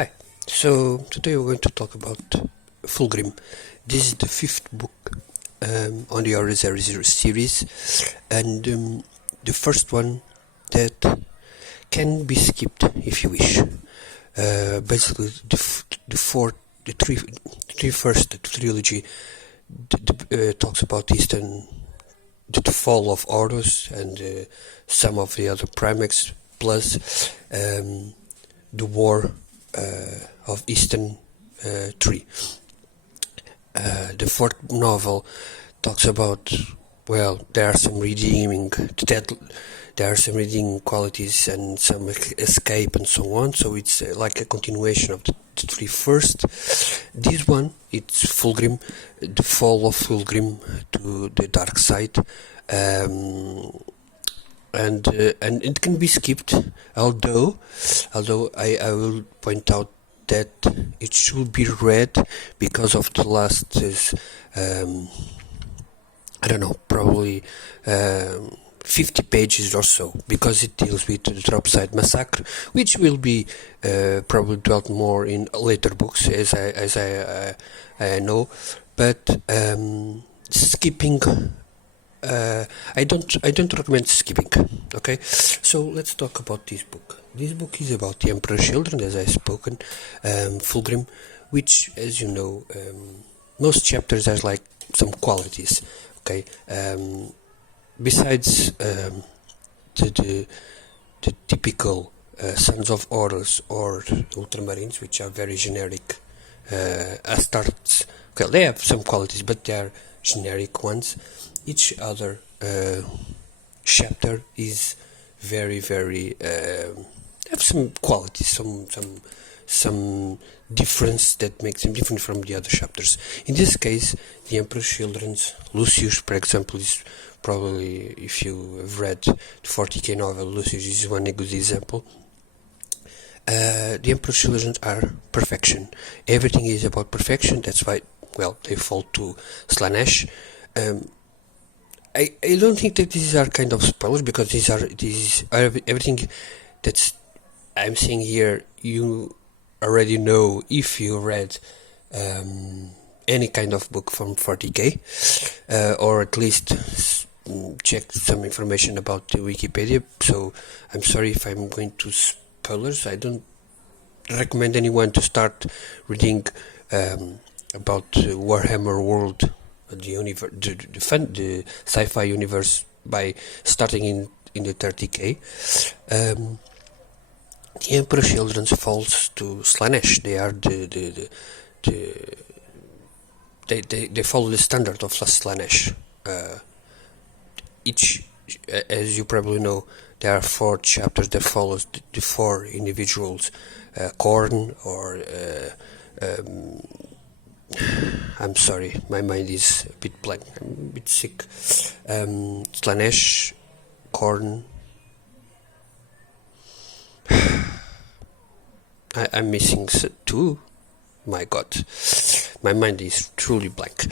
Hi. So today we're going to talk about Fulgrim. This is the fifth book on the Horus Heresy series, and the first one that can be skipped if you wish. Basically, the three first trilogy talks about the fall of Horus and some of the other primates, plus the war of Eastern 3. The fourth novel talks about, well, there are some redeeming qualities and some escape and so on, so it's like a continuation of the three first. This one, it's Fulgrim, the fall of Fulgrim to the dark side, and it can be skipped, although I will point out that it should be read because of the last I don't know, probably 50 pages or so, because it deals with the Dropside massacre, which will be probably dwelt more in later books, as I know, but skipping. I don't recommend skipping. Okay, so let's talk about this book. This book is about the Emperor's children, as I've spoken, Fulgrim, which, as you know, most chapters has like some qualities. Okay, besides the typical Sons of Horus or Ultramarines, which are very generic Astartes. Okay, they have some qualities, but they are generic ones. Each other chapter is very have some qualities, some difference that makes them different from the other chapters. In this case, the Emperor's Children's Lucius, for example, is probably, if you have read the 40k novel, Lucius is one good example. The Emperor's Children are perfection. Everything is about perfection. That's why, well, they fall to Slanesh. I don't think that these are kind of spoilers, because these are everything that's I'm saying here you already know if you read any kind of book from 40k, or at least check some information about the Wikipedia. So I'm sorry if I'm going to spoilers. I don't recommend anyone to start reading about Warhammer World, the sci-fi universe, by starting in the 30k. The Emperor Children falls to Slanesh. They are they follow the standard of Slanesh. Each, as you probably know, there are 4 chapters that follows the 4 individuals. Korn or I'm sorry, my mind is a bit blank. I'm a bit sick. Slanesh, Korn. I'm missing 2. My God, my mind is truly blank.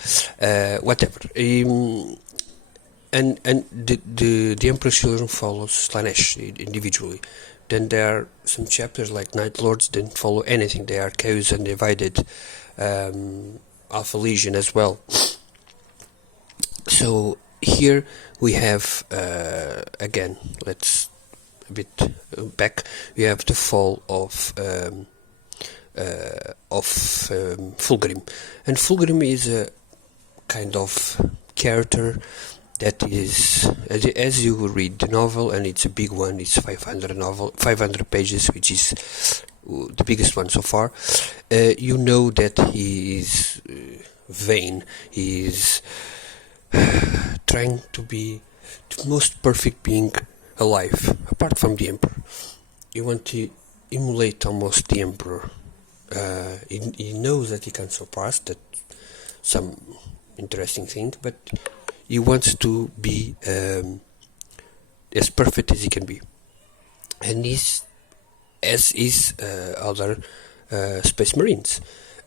Whatever. And the Emperor's Children follows Slanesh individually. Then there are some chapters like Night Lords didn't follow anything. They are chaos and divided. Alpha Legion as well. So here we have again, let's a bit back. We have the fall of Fulgrim, and Fulgrim is a kind of character that is, as you read the novel, and it's a big one. It's 500 pages, which is the biggest one so far. You know that he is vain. He is trying to be the most perfect being alive, apart from the Emperor. You want to emulate almost the Emperor. He knows that he can surpass that, some interesting thing, but he wants to be as perfect as he can be, and he's as is other Space Marines.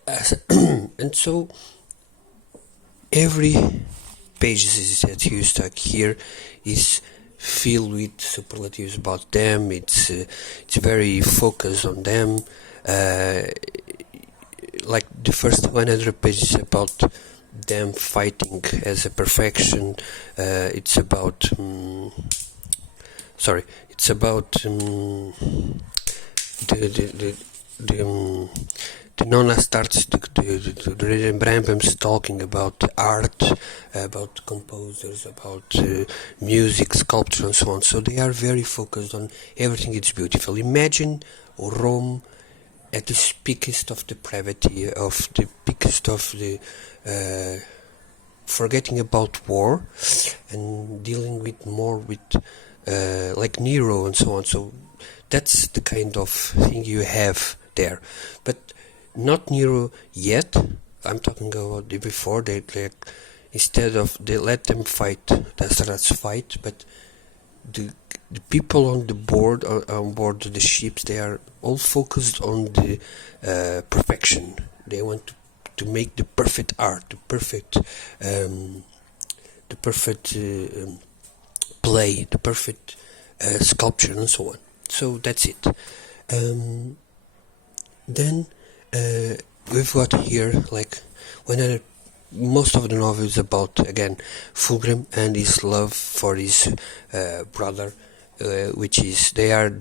And so every page that you stuck here is filled with superlatives about them. It's very focused on them. like the first 100 pages about them fighting as a perfection. It's about it's about the Nona starts the Brambham's talking about art, about composers, about music, sculpture, and so on. So they are very focused on everything. It's beautiful. Imagine Rome at the peakest of depravity, of the peakest of the forgetting about war and dealing with more with like Nero and so on. So that's the kind of thing you have there, but not Nero yet. I'm talking about the before. They instead of they let them fight, the Astartes fight, but the people on the board on board the ships, they are all focused on the perfection. They want to make the perfect art, the perfect play, the perfect sculpture, and so on. So that's it. Then we've got here like most of the novel is about again Fulgrim and his love for his brother, which is they are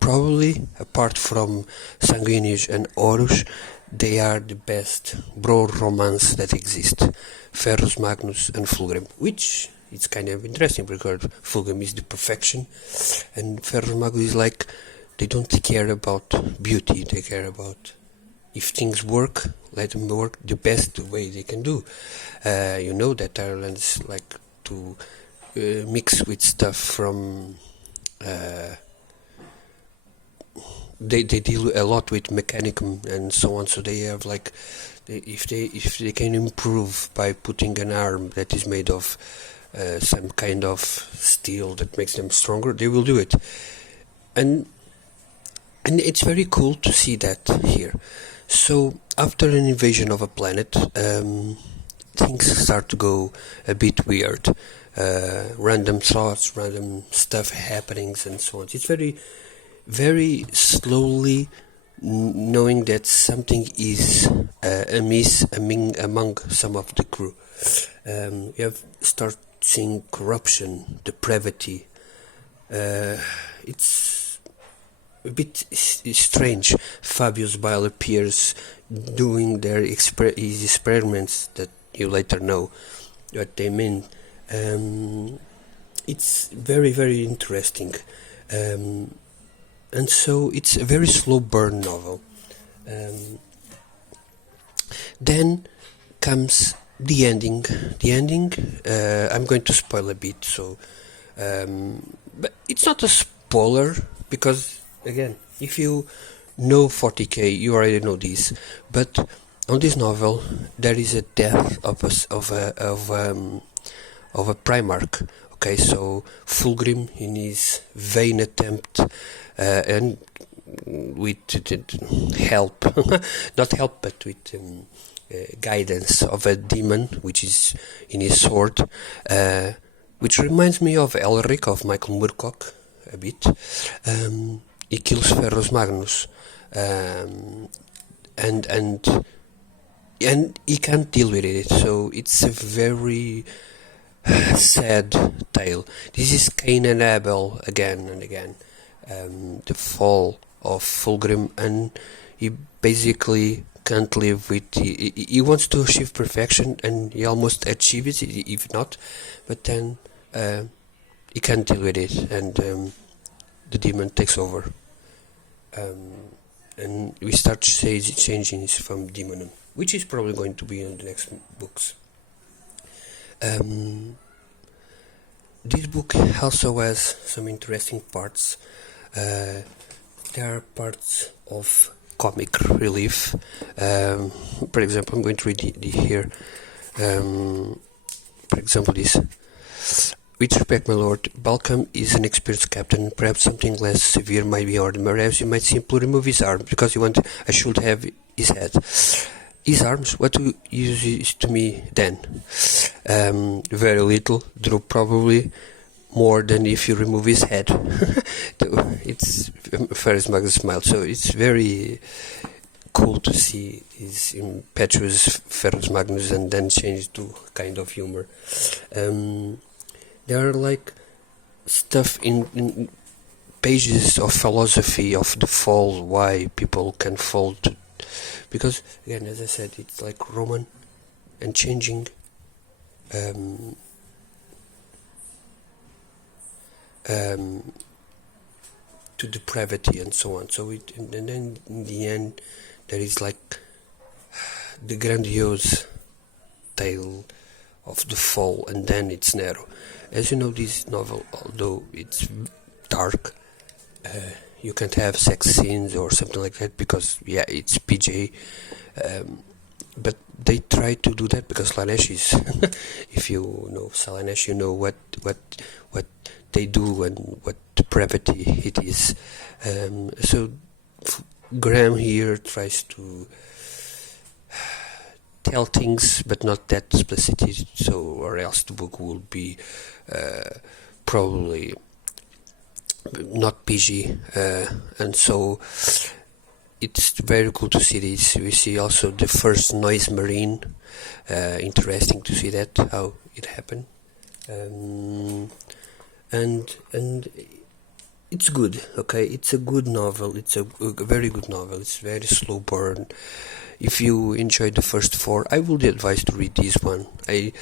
probably apart from Sanguinius and Horus, they are the best bro romance that exist. Ferrus Magnus and Fulgrim, which it's kind of interesting because Fulgrim is the perfection, and Ferrus Magnus is like they don't care about beauty. They care about if things work, let them work the best way they can do. You know that Ireland's like to mix with stuff from. They deal a lot with mechanicum and so on. So they have like, if they can improve by putting an arm that is made of some kind of steel that makes them stronger, they will do it. And it's very cool to see that here. So after an invasion of a planet, things start to go a bit weird. Random thoughts, random stuff happenings, and so on. It's very, very slowly knowing that something is amiss among some of the crew. You have start seeing corruption, depravity. It's a bit strange. Fabius Bile appears doing his experiments that you later know what they mean. It's very, very interesting. And so it's a very slow burn novel. Then comes the ending. The ending, I'm going to spoil a bit, so but it's not a spoiler because again, if you know 40k, you already know this. But on this novel, there is a death of a Primarch. Okay, so Fulgrim, in his vain attempt and with help, not help, but with guidance of a demon, which is in his sword, which reminds me of Elric of Michael Moorcock a bit. He kills Ferrus Magnus, and he can't deal with it. So it's a very sad tale. This is Cain and Abel again and again. The fall of Fulgrim, and he basically can't live with he wants to achieve perfection, and he almost achieves it, if not, but then he can't deal with it, and the demon takes over, and we start changing from demonum, which is probably going to be in the next books. This book also has some interesting parts. There are parts of comic relief. For example, I'm going to read here. For example, this. With respect, my lord, Balcom is an experienced captain. Perhaps something less severe might be ordered. Perhaps you might simply remove his arm, because you want I should have his head. His arms? What do you use to me then? Very little. Drew probably more than if you remove his head. It's Ferris Magnus smile, so it's very cool to see his impetuous Ferus Magnus and then change to kind of humor. There are like stuff in pages of philosophy of the fall, why people can fall to, because again, as I said, it's like Roman and changing to depravity and so on. So it, and then in the end there is like the grandiose tale of the fall, and then it's narrow. As you know, this novel, although it's dark, you can't have sex scenes or something like that because it's PG, but they try to do that because Slanesh is if you know Slanesh, you know what they do and what depravity it is. So Graham here tries to tell things, but not that explicit. So, or else the book will be probably not PG, and so it's very cool to see this. We see also the first noise marine. Interesting to see that how it happened, and it's good. Okay, it's a good novel. It's a very good novel. It's very slow burn. If you enjoyed the first four, I would advise to read this one. I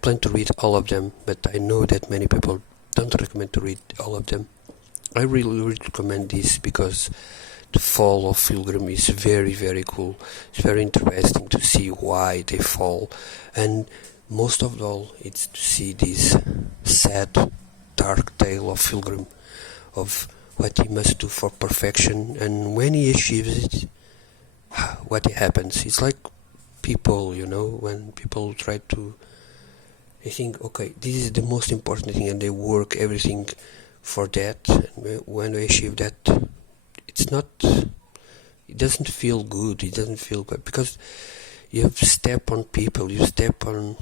plan to read all of them, but I know that many people don't recommend to read all of them. I really recommend this because the fall of Fulgrim is very, very cool. It's very interesting to see why they fall, and most of all, it's to see this sad, dark tale of Fulgrim, of what he must do for perfection, and when he achieves it, what happens. It's like people, when people try to, they think, okay, this is the most important thing, and they work everything for that, and when they achieve that, it doesn't feel good. It doesn't feel good because you step on people, you step on,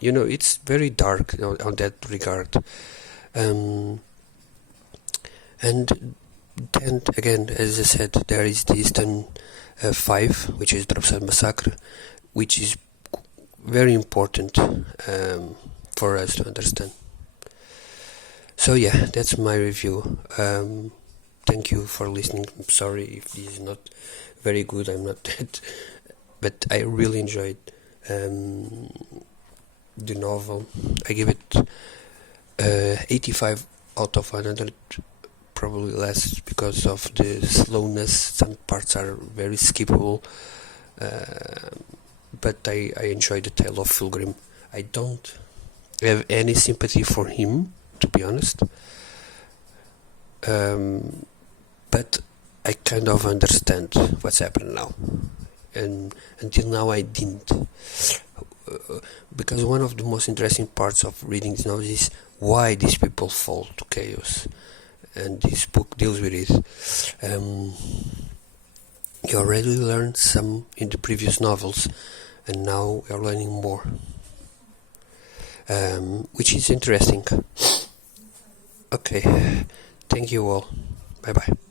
it's very dark on that regard. And then again, as I said, there is the Eastern 5, which is Dropside Massacre, which is very important for us to understand. So yeah, that's my review. Thank you for listening. I'm sorry if this is not very good. I'm not that, but I really enjoyed the novel. I give it 85 out of 100. Probably less because of the slowness. Some parts are very skippable, but I enjoy the tale of Fulgrim. I don't have any sympathy for him, to be honest, but I kind of understand what's happened now, and until now I didn't, because one of the most interesting parts of reading this novel is why these people fall to chaos. And this book deals with it. You already learned some in the previous novels, and now we are learning more, which is interesting. Okay, thank you all. Bye bye.